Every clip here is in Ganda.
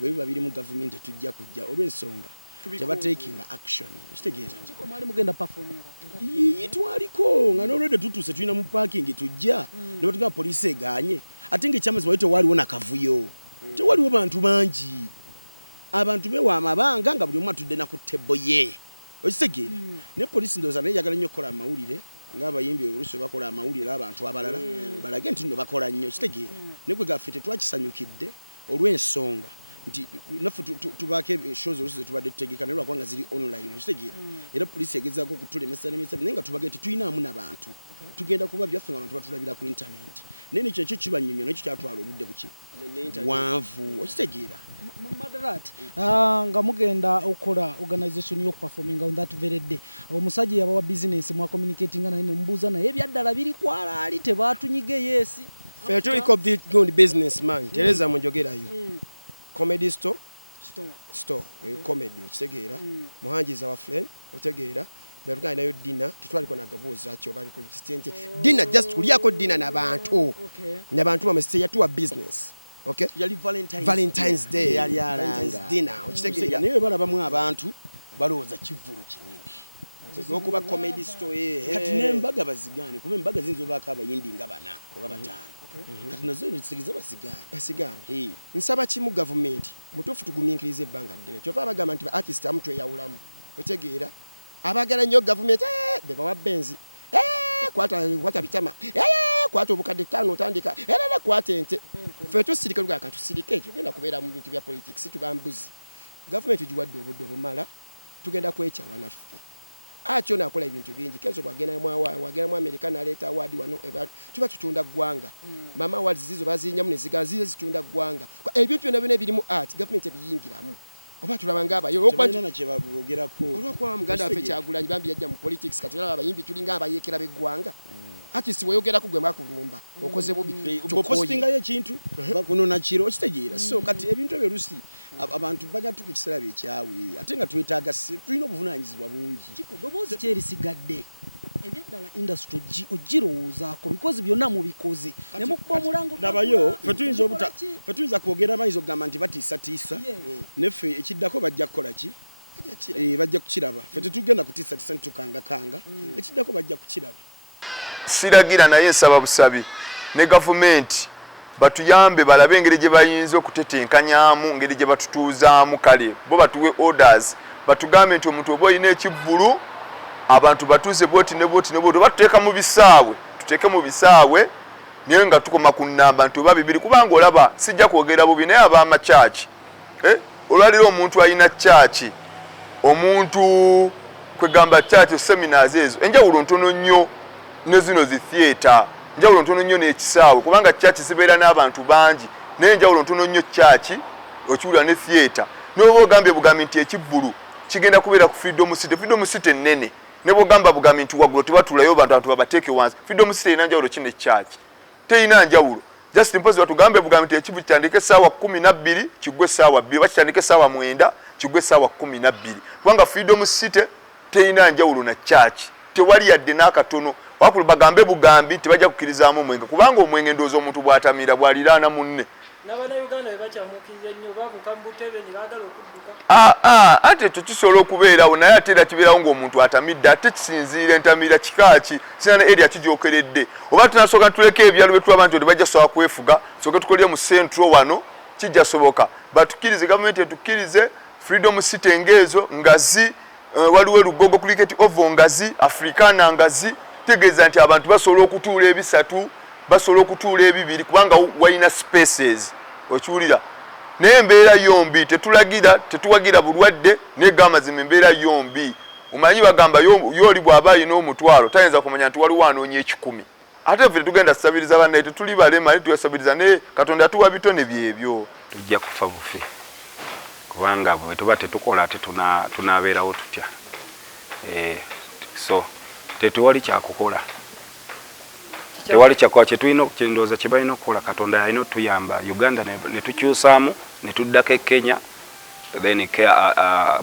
bwe babiri mu government tujja kujja olw'ensonga teba taking action okitegeera kiko mwali mugenda performing twaliko nga n'olwedde tutuse tulina mu parking tujja ne batugamba poliisi eganye ate ng'ekyamazima tewaliwo nakavuyo tewaliwo bantu bangi abantu bewa amabanga nga buli omu atudde na ku tebo ye okitegeera ne poliisi ndowooza naye yagala nnyo okukola amawulire ng'abayimbi oluusi bakola amawulire abantu abalala balage nti nno bakola nnyo okitegeera ne gwe gaffe tetwakisanyukidde olw'ensonga nti naffe tubaako shows oluusi tubadde tutegeka naye lwakubanga ziri online okitegeera era poliisi egezaako okutulemesa n'emisabi naye nga tubagee tetulinamu n'abantu tugenda kuba byaffe nga abantu batulabira ku internet naye nekyo nakyo kibannyonnyo nakyo kyatwala obudde buki bwanvu okitegeera Madarat nga mugenda okukola organization y'okuperforming on that very day omusajja yabawa business mwa communicating naye mbuuza naye ebyaddala biri kwala ali tebaatunyige yesi fetu iko big good businessman tereza munjogerayo comedy store comedy okitegeera muhanjiza wa friend otegeera beruga nayo dinner titwaliko nagabuuza kyo bali ku kitente dinner just kuliako dinner n'abantu n'abantu bamese yatuwa business okay yali Valentine's Day yali dinner okitegeera naye balabamu abantu balowooza kivulu kinene okuba comedy store kati n'embaga bazigane kuba embaga zinzo baako abayimbi nga bana oba bataano kati nazo zitegeza basigane nsaba kimu government mutuufu tugumiikiriza ebbanga ddene kyova abagamba nti ba artist amu tweyawulamu otegeera abagala nnyo government bebawa benzi kwata bitama kwata obukadde 5 otandika kwata ente ffe tusirike luga katusirike tugenda kubeera mu bintu bya politics tubambuzi government tugiwadde obudde obumala tugenda kwekyawa naffe atyo nakola ebintu bingi kenzo wagenda mu America naleta award wano tuba tutunda gwanga mama awards zizo bazinyamu nezigazize zitunda gwanga ebintu byonna biri mu art government ebiyingiramu oba tulabanga abayo okubana kye babogerako olwokuba muganda waffe Kyagulanyi bambi yajja mu politics kati abayimbi tulinga abayekera beggwanga ati si weyogera kugwe makulumba okoze bubi postinga ekintu bakunona kiro okitegeera so kati ebintu ebirusi abantu bajja tukikisera byekyawe ate nga twetaaga tulina obuvunanyizibwa bungi kikodobozi kyerisigadde ebyaddala industry ogirowoozaako bikozi byonna mubikoze ne mukuba omulango nabayo fe tuyinza kwogera amaizi okugamba nti batiisatiisa neffe ekiddako bajja kukola ki bajja kukiraba fe tetugenda kutiisatiisa nitukangakanga ekiddako bajja kukiraba siragira naye nsaba busabi ne government batuyambe balabe engeri gye bayinza okutetenkanyamu engeri gye batutuuzaamu kale bo batuwe orders batugambe nti omuntu oba olina ekivvulu abantu batuuze boti ne batuteeka mu bisaawe tuteeke mu bisaawe naye nga tukoma ku nnamba nti oba bibiri kubanga olaba sijja kwogera bubi naye ab'amakyaki olwaliro omuntu alina kyaki omuntu kwegamba kyaki seminars ezo enjawulo ntono nnyo ne zino zi theater njawulo ntono nnyo n'ekisaawe kubanga kyaki zibeera n'abantu bangi naye njawulo ntono nnyo kyaki okiwulira ne theater n'oba ogambye bugambi nti ekivvulu kigenda kubeera ku Freedom City nnene ne bwogamba bugambi nti waggulu tebatulayo abantu babateeke wansi Freedom City erina njawulo ki ne kyaki terina njawulo just impose batugambe bugambi nti ekivvulu kitandike essaawa 12 kiggwe essaawa 2 bakitandike essaawa 9 kiggwe essaawa 12 kubanga Freedom City terina njawulo na kyaki tewali yadde n'akatono wakulu bagambe bugambi tibajja kukirizaamu omwenge kubanga omwenge ndooza omuntu bw'atamira bw'aliraana munne n'abaana Uganda bebakyamukiriza nnyo bavuka mu butebe ne baagala okudduka ate tukisobola okubeerawo naye ate era kibeerawo ng'omuntu atamidde ate kisinziira entamira kikaaki sina ne area kijokeredde oba tunasooka tuleke ebyalo bye tulaba nti odi bajja sobola kwefuga sooke tukolere mu central wano kijja soboka batukirize gavumenti etukkirize Freedom City engeezo ngazi waliwo Lugogo Cricket Oval ngazi Africana ngazi tegeeza nti abantu basobola okutuula ebisatu basobola okutuula ebibiri kubanga walina spaces okiwulira naye embeera yombi tetuwagira bulwadde naye gamazima embeera yombi omanyi bagamba yooli bw'aba alina omutwalo tayinza kumanya nti waliwo anoonya 10 ate ffe tugenda tusabiriza bannaye tetuli balema naye tuyasabiriza naye Katonda atuwa bitone byebyo tujja kufa bufe kubanga bwe tuba tetukola ate tunaabeerawo tutya so tetuwali kyakukola tewali kyakola kyetulina okukindooza kye balina okukola Katonda yalina otuyamba Uganda ne tukyusaamu ne tuddako Kenya then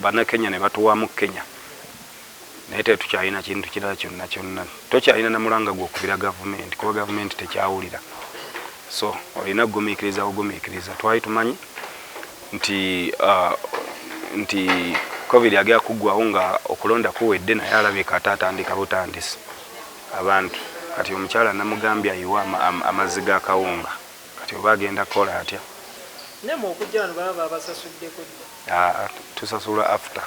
bannakenya ne batuwaamu Kenya naye tetukyalina kintu kirala kyonna tokyalina namulanga gw'okubira gavumenti kuba gavumenti tekyawulira so olina kugumiikiriza twali tumanyi nti covid agera kuggwawo nga okulonda kuwedde naye alabika ate atandika butandisi abantu kati omukyala namugambye ayiwa amazzi g'akawunga kati oba agenda kukola atya nemo okujja wano baba babasasuddeko tusasula after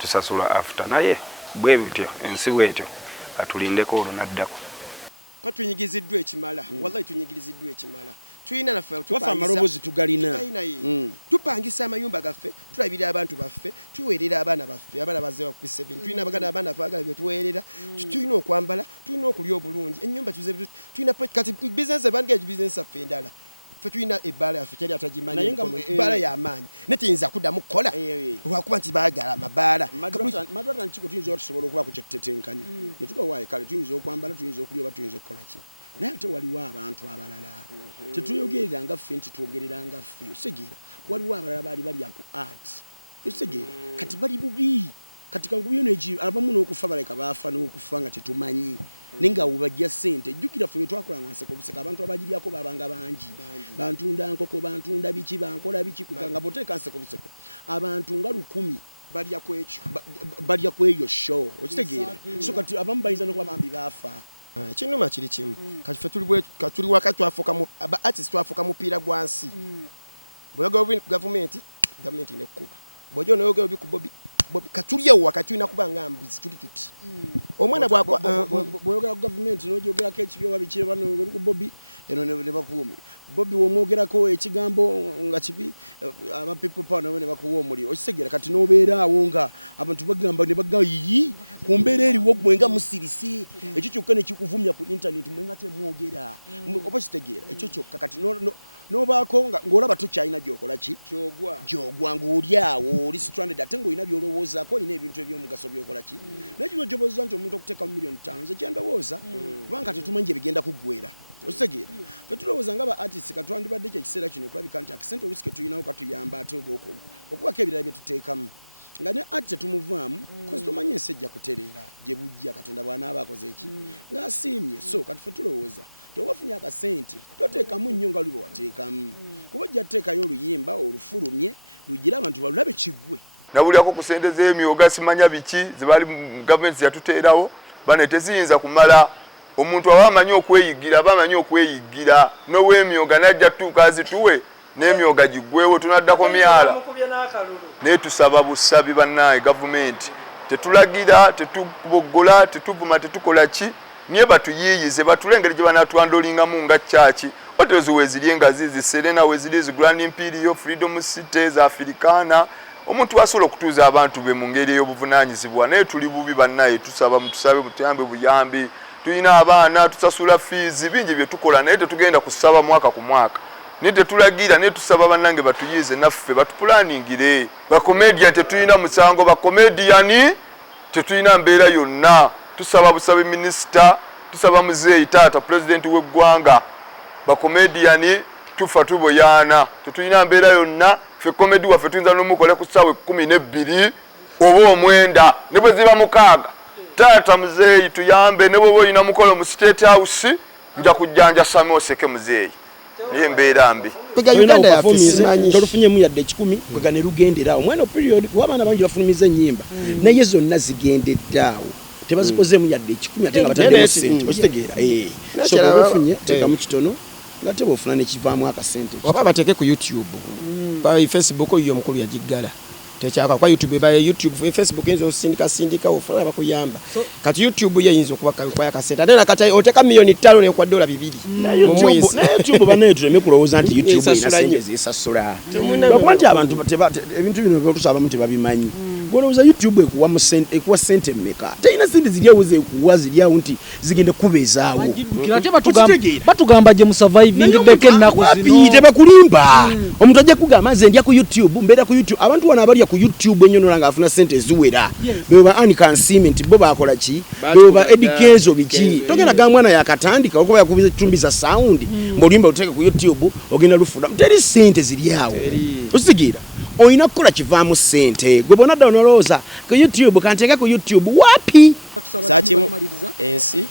tusasula after naye bwe bityo ensi bwetyo atulindeko olwo naddako kwa tunyigiziddwa ekimala wallahi tunyigiriziddwa ekimala tulina naffe wafa amarobozi tugalina tupangisa amayumba gaffe tulabira abantu baffe tuweerera abaana baffe abaana bazeewa ku 7 tulina abagana abaana bagala bye tuweerera tulina okwambala tulina okulya obulungi ennyumba tuze tulina kati business bange business affe endala ffe tulina ebbaala yaffe teri atagimanyi ebbaala y'amaanyi netiyinza kuddamu kukola olwakuba nti baagala amabaala madwata nkiko tuyinza oba tusobola okuba ku kyetutetenkanya ne tugawaayo kale tuyinza okwambala tuyinza okulya oba tuyinza okukola ki naye ate waliwo abantu abalala tetuyogerera nga ffe nti twogerera nga ffe osegeera waliwo abalala baali balya ku art osegeera kati bali bubi kati kangubiyo neki abamu n'okufa baleka baafa n'okufa nga tetumanyi naye nga bajja ssente jjukira ffe bwe twakolanga nseko buseka abantu abagiryako babanga bangi bantunda nkoko bantunda biki bankola biki kuganga boteeka nseko buseko abantu nga 100 balya kweyo show okitegeera so kati abamu bayinza n'okuba bambi baafa ekinuma kiri kimu kati ffe tuli waka twafuuka aba artist twafuuka mupiira gwa nsi bweyogera gavumenti nekkuba bw'ojja onoyogera obi ku Bobby katulyewo wakati tulina kuba nga mbuzi tuli tuti omwana bw'oyogera ku gavumenti n'ogyogerako ekibi oba biki bano ku Bobby eno ne bakuuma Bobby w'omwogerako ekigambo nga kibi aba people power nabo ne bakuwa omuliro okitegeera kati n'obeeraawo nga abantu bagamba ne bagamba yiyi ku mbeera eriwo gwe nga musirise ekyo kyokka ne kikuvumya ku internet mwe nga temwogera oba kitegeera ekyo kyokka kati nobaako ng'olaba tokyalina gyokola ki gyogwa ng'oli awo oli stranded ate ng'olina byolowoozaako olina ebintu eby'omugaso byokola ki naye kino kyobooza nti omuntu okuteekamu $5 million nze kyendowooza kubanga tetumanyi gye bigenda kuggwera okitegeera fe tulowooza nga ba artist katwandibadde kyekiseera kino okulabika nti akasente olusi ke tulinawo katuyamba ate okubako ebirala bye tuteekamu nga ne ati tetumuvaamu kozi tomanyi ensi ejja kutereera gye bujja katonda bw'anaaba akoze eki ng'asiimye so kati fe tulowooza tewafunye akasente toteekamu nnyo nga lube wateekamu kuba ojja tuteekayo oluyimba olufulumye lugira abantu balulabe kiggwe nabulyako ku sente z'emyoga simanya biki zibali gavumenti yatuteerawo bane teziyinza kumala omuntu aba amanyi okweyigira n'ow'emyoga najja tutuuka azituwe n'emyoga giggwewo tunaddako myala naye tusaba busabi bannaye gavumenti tetulagira tetuboggola tetuvuma tetukola ki niye batuyiyize batulengere gye banatwandolingamu nga kyaki hotels weziri engazi ziserena weziri zi Grand Imperial Freedom City za Africana omuntu asobola okutuuza abantu be mu ngeri ey'obuvunanyizibwa naye tuli bubi bannaye tusabe mutuyambe buyambi tulina abaana tusasula fees bingi bye tukola naye tetugenda kusaba mwaka ku mwaka naye tetulagira naye tusaba bannange batuyize naffe batuplaningire bakomedian tetulina musango bakomediani tetulina mbeera yonna tusaba busabe minisita tusaba muzeeyi taata president w'eggwanga bakomediani tufa tuboyaana tetulina mbeera yonna ffe komedi waffe tuyinza n'omukole ku ssaawa 12 oba 9 ne bwe ziba 6 taata muzeeyi tuyambe ne bw'oba olina mukolo mu state house nja kujjanja sami oseke muzeeyi niye mbeera mbi Uganda yaffe simanyi tolufunyemu yadde 10 kwega ne lugenderawo mweno period kuba abaana bangi bafulumiza ennyimba naye zonna zigendeddaawo tebazikozeemu yadde 10 ate nga bataddemu ssente okitegeera so bwefunye teekamu kitono nga te bwofuna nekivaamu akasente oba bateeke ku YouTube Facebook oyo omukulu yagiggala tekyaka kwa YouTube ba YouTube Facebook enzo sindika ofuna bakuyamba kati YouTube yeyinza okuba kwa akasente ate nakata oteka $5 million ne kwa $2 na YouTube banaye tuleme kulowooza nti YouTube ina sente zisasula lwakuba nti abantu ebintu bino byotusaba mu tebabimanyi golowooza YouTube ekuwa sente mmeka teyina sente ziryawo zekuwa ziryawo nti zigende kubeezaawo ate batugamba gye mu surviving beke ennaku zino tebakulimba omuntu ajja kugamba nze ndya ku YouTube mbeera ku YouTube abantu wano abalya ku YouTube ennyonyola ng'afuna sente ziwera beba Anika Nsimi nti bo bakola ki beba Edikenzo biki togenda ga mwana yakatandika okuba yakubiza tumbiza sound ng'oluyimba luteeke ku YouTube ogenda lufuna teri sente ziryawo osigira oyina kukola kivaamu ssente gwe bona dda onolowooza ku YouTube kanteeka ku YouTube wapi sakimu ensi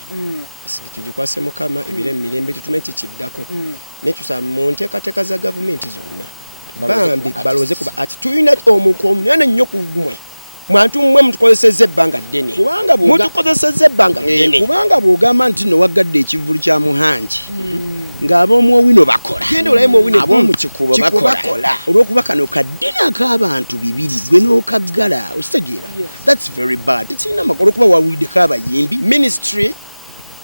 tugikwase mukama ebire emirembe tutume kikiddako naye tusaba mu nteekateeka za gavumenti zonna bambi balooze kuba ati tulina omuntu omunene nnyo ku mmwe mwantu mmwe mutukozesezza ebbanga ddene mutukozesezza ebbanga ddene kubanga bw'ogamba nti no waggadde ekivulu kya muhangi ng'ab'omu owino bakola ab'omu kikubo bakola olw'okuba kano kaddene ak'abantu 2 gwe n'okaggala okitegeera that's very bad tekirina makulu olw'okuba wawiddeko abayimbi ministry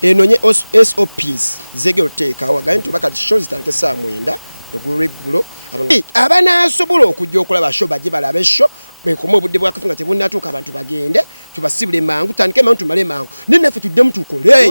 enonye SOPs zegero teeka wagaye ntubaka show zitandike saa 9 eggulo abanaasobola okujja okulaba show bajje balabe show bekoma obudde bwakafunga tebunnatuuka abantu bagende tubasibule mangu tandike mangu tumale mangu ne naffe tuddemu tukole